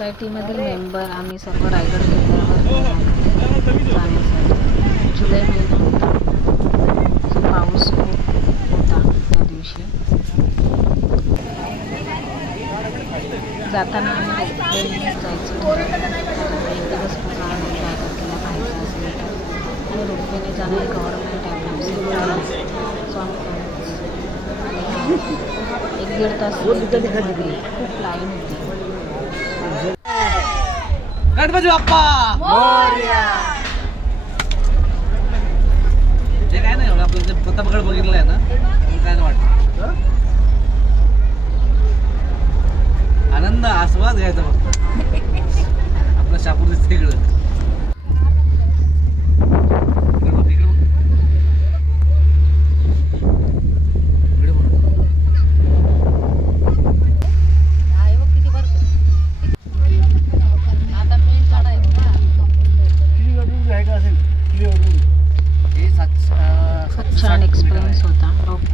सोसायटीमधील member आम्ही सर्व रायगड किल्ल्यावर जाण्यासाठी जुलै महिना होता, जो पाऊस खूप होता त्या दिवशी. जाताना आम्ही रोपवेने जायचं होतं, कारण एक दिवस पूर्ण आम्ही रायगड किल्ला पाहायचा असेल तर, आणि रोपवेने जाणं गव्हर्नमेंट ॲम्ब्युलन्स जो आम्ही 1-1.5 तास मध्ये खूप लाईन होती. गणपती बाप्पा मोरया. ते काय नाही एवढं आपलं पत्तापकड बघितलं आहे ना, काय नाही वाटत. आनंद आस्वाद घ्यायचा फक्त. आपलं शापूर दिसते इकडं. छान एक्सपिरियन्स होता.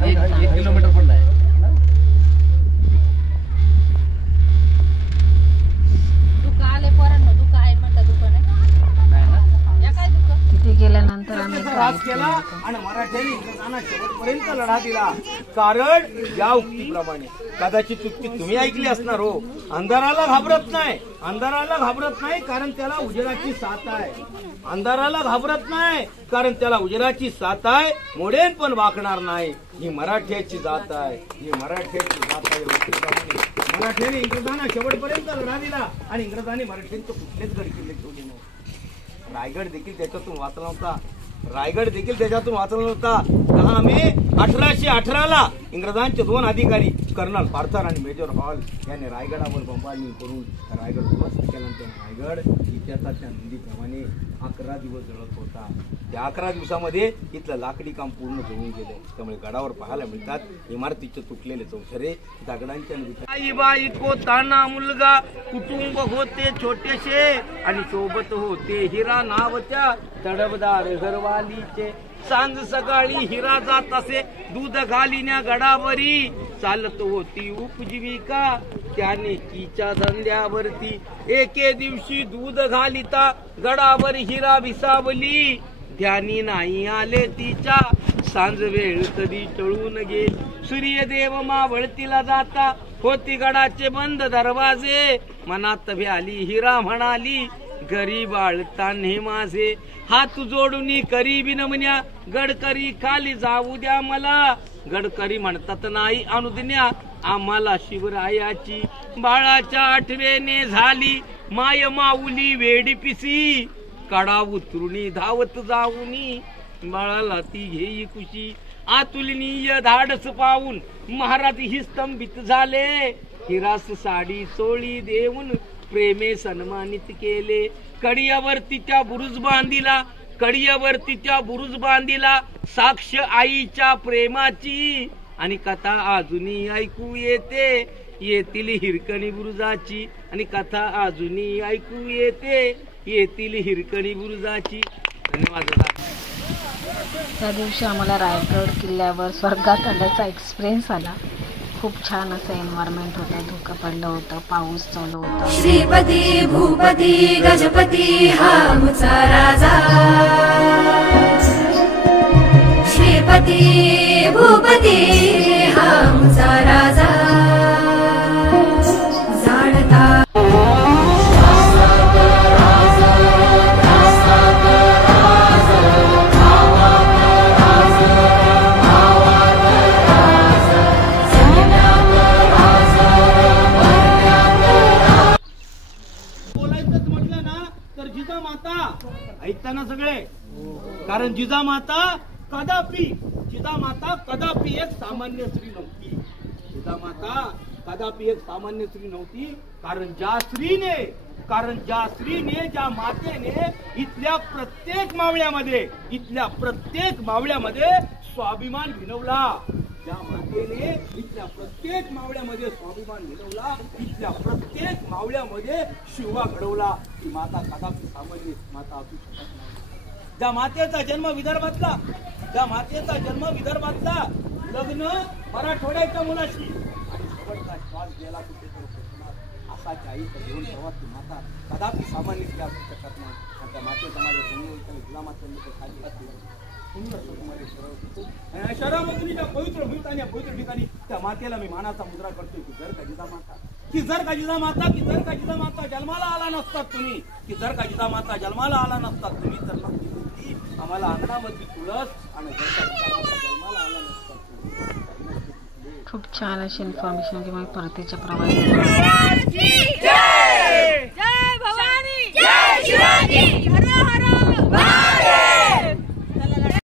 1 किलोमीटर पडला आहे. तिथे गेल्यानंतर आम्ही केला आणि मराठ्यांनी इंग्रजांना शेवटपर्यंत लढा दिला. कारण या उक्तीप्रमाणे कदाचित उक्ती तुम्ही ऐकली असणार हो, अंधाराला घाबरत नाही. अंधाराला घाबरत नाही कारण त्याला उजेडाची साथ आहे. अंधाराला घाबरत नाही कारण त्याला उजेडाची साथ आहे. मोडेन पण वाकणार नाही. ही मराठ्याची जात आहे, ही मराठ्याची जात आहे. उक्तीप्रमाणे मराठ्यांनी इंग्रजांना शेवटपर्यंत लढा दिला आणि इंग्रजांनी मराठ्यांचं कुठलेच गड किल्ले ठेवले नव्हते. रायगड देखील त्याच्यातून वाचला नव्हता. रायगड देखील त्याच्यातून वाचला नव्हता. 10 मे 1818ला इंग्रजांचे 2 अधिकारी कर्नल पार्थर आणि मेजर हॉल यांनी रायगडावर बंबाळणी करून रायगड उद्ध्वस्त केल्यानंतर रायगड इतिहासाच्या नोंदीप्रमाणे 11 दिवस जळत होता. त्या 11 दिवसामध्ये इथलं लाकडी काम पूर्ण जळून गेलं. त्यामुळे गडावर पाहायला मिळतात इमारतीचे तुटलेले चौथरे, दगडांच्या आईबाईत होताना मुलगा, कुटुंब होते छोटेसे आणि सोबत होते हिरा नावच्या तडफदार घरवालीचे. सांज सकाळी हिरा जात असे दूध घालिन्या गडावरी, चालत होती उपजीविका त्याने तिच्या धंद्यावरती. एके दिवशी दूध घालिता गडावर हिरा विसावली, ध्यानी नाही आले तिच्या सांज वेळ कधी टळून गेली. सूर्यदेव मावळतीला जाता होती गडाचे बंद दरवाजे, मनात भ्याली हिरा म्हणाली घरी बाळताने माझे. हात जोडून करी विनमण्या गडकरी खाली जाऊ द्या मला. गडकरी म्हणतात नाही अनुज्ञा आम्हाला शिवरायाची. बाळाच्या आठवेने झाली माय माऊली वेडी पिसी, कडा उतरुणी धावत जाऊनी बाळाला ती घेई कुशी. आतुलनीय धाडस पाहून महाराज ही स्तंभित झाले, हिरास साडी चोळी देऊन प्रेमे सन्मानित केले. कडियावरती त्या बुरुज बांधिला, कडियावरती त्या बुरुज बांधिला, साक्ष आईच्या प्रेमाची. आणि कथा अजूनही ऐकू येते येतील हिरकणी बुरुजाची. आणि कथा अजूनही ऐकू येते येतील हिरकणी बुरुजाची. धन्यवाद. त्या दिवशी आम्हाला रायगड किल्ल्यावर स्वर्गात आल्याचा एक्सपिरियन्स आला. खूप छान असं एन्व्हायरमेंट होतं. धुकं पडलं होतं, पाऊस चालू होता. श्रीपती भूपती गजपती हा आमचा राजा. श्रीपती भूपती हा आमचा राजा. जाणता ऐकताना सगळे, कारण जिजामाता कदापि एक सामान्य स्त्री नव्हती. जिजामाता कदापि एक सामान्य स्त्री नव्हती. कारण ज्या स्त्रीने ज्या मातेने इथल्या प्रत्येक मावळ्यामध्ये स्वाभिमान भिनवला, ज्या मातेने इथल्या प्रत्येक मावळ्यामध्ये स्वाभिमान मिळवला, इथल्या प्रत्येक मावळ्यामध्ये शिवा घडवला, ती माता कदापि सामान्य माता असू शकत नाही. ज्या मातेचा जन्म विदर्भातला, लग्न मराठवाड्याच्या मुलाशी आणि शेवटचा श्वास गेला कुठेतरी कोकणात, जगताची आई जीवन सर्वात माता कदापि सामान्य असू शकत नाही आणि त्या मातेचा माझ्या जन्म इस्लामात खाली सुंदर तुम्हाला सरळ आणि शहरामधून ज्या पवित्र भूतानी पवित्र ठिकाणी त्या मातेला मी मानाचा मुद्रा करतोय की जर का जिजामाता की जर का जिजामाता की जर का जिजामाता जन्माला आला नसतात तुम्ही की जर का जिजामाता जन्माला आला नसतात तुम्ही तर मग ती आम्हाला अंगणामध्ये तुळस आणि जर का जिजामाता जन्माला आला नसतात तुम्ही खूप छान अशी इन्फॉर्मेशन की मग परतीच्या प्रवासात